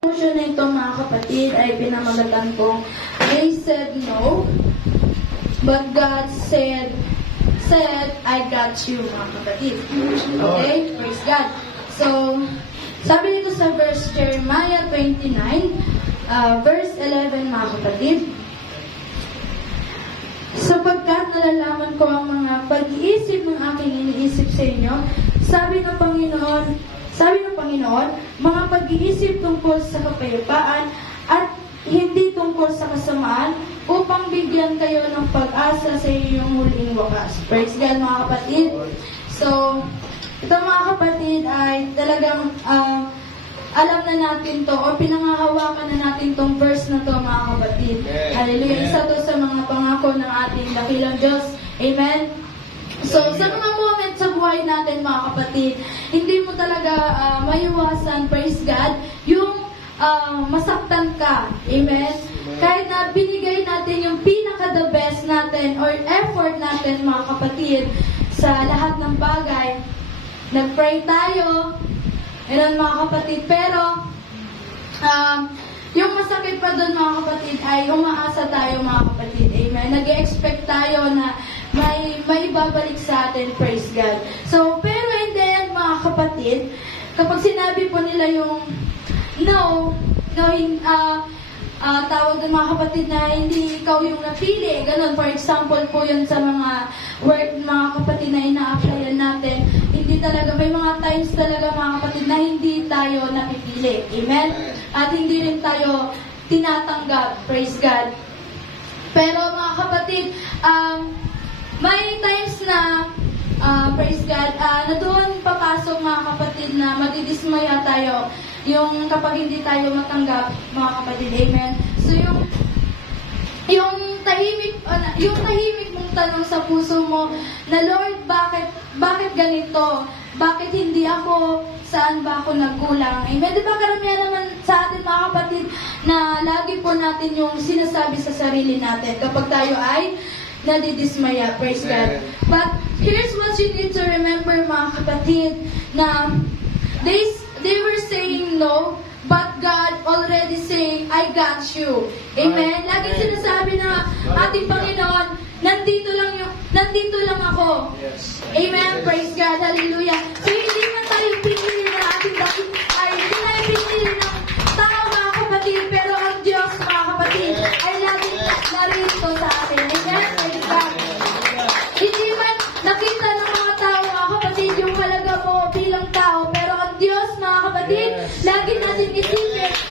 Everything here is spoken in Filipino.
Motion na ito mga kapatid ay pinamagatan kong they said no, but God said, I got you mga kapatid. Okay? Praise God. So, sabi nito sa verse Jeremiah 29, verse 11 mga kapatid, sapagkat nalalaman ko ang mga pag-iisip ng aking iniisip sa inyo, sabi ng Panginoon, mga pag-iisip tungkol sa kapayapaan at hindi tungkol sa kasamaan upang bigyan kayo ng pag-asa sa iyong huling wakas. Praise God mga kapatid. So, ito mga kapatid ay talagang alam na natin to o pinangahawakan na natin tong verse na to mga kapatid. Hallelujah. Isa to sa mga pangako ng ating dakilang Diyos. Amen. So, sa mga moment sa buhay natin mga kapatid, hindi mo talaga maiwasan, praise God, yung masaktan ka. Amen? Kahit na binigay natin yung pinaka-the best natin or effort natin mga kapatid sa lahat ng bagay, nag-pray tayo, and mga kapatid, pero yung masakit pa doon mga kapatid ay umaasa tayo mga kapatid. Amen? Nag-expect tayo na may babalik sa atin, praise God. So, pero in the end mga kapatid, kapag sinabi po nila yung no, tawag ng mga kapatid na hindi ikaw yung napili, ganun. For example po yun sa mga work mga kapatid na ina-applyan natin, hindi talaga, may mga times talaga mga kapatid na hindi tayo napipili. Amen? At hindi rin tayo tinatanggap, praise God. Pero mga kapatid, may times na, praise God, na doon papasok mga kapatid na madidismaya tayo yung kapag hindi tayo matanggap mga kapatid. Amen? So yung tahimik mong tanong sa puso mo na Lord, bakit ganito? Bakit hindi ako? Saan ba ako nagkulang? Amen? Di ba karamihan naman sa atin mga kapatid na lagi po natin yung sinasabi sa sarili natin kapag tayo ay nadidismaya. Praise God. But here's what you need to remember mga kapatid, na they were saying no, but God already saying, I got you. Amen? Laging sinasabi na ating Panginoon, nandito lang ako. Amen? Praise God. Hallelujah. So hindi man tayo pinili